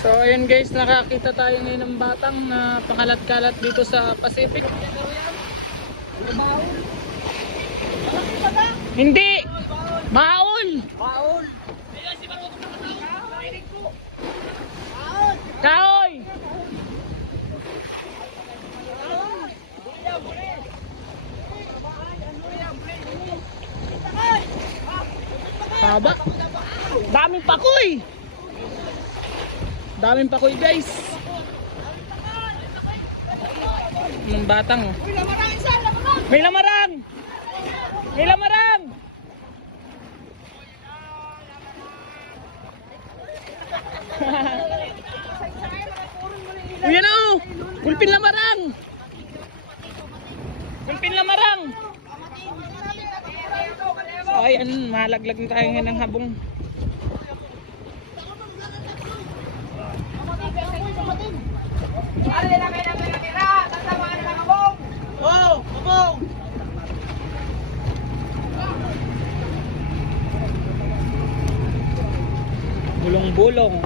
So ayun guys, nakakita tayo ngayon ng batang na pakalat-kalat dito sa Pacific. Hindi! Baul! Baon! Kahoy! Haba! Daming pakoy! Daming pakoy guys! Ng batang oh. May lamarang! May lamarang! Yan o! Gulpin lamarang! Gulpin lamarang! So ayan, malaglag na tayo ngayon ng habong. Oh! Kabong! Bulong-bulong.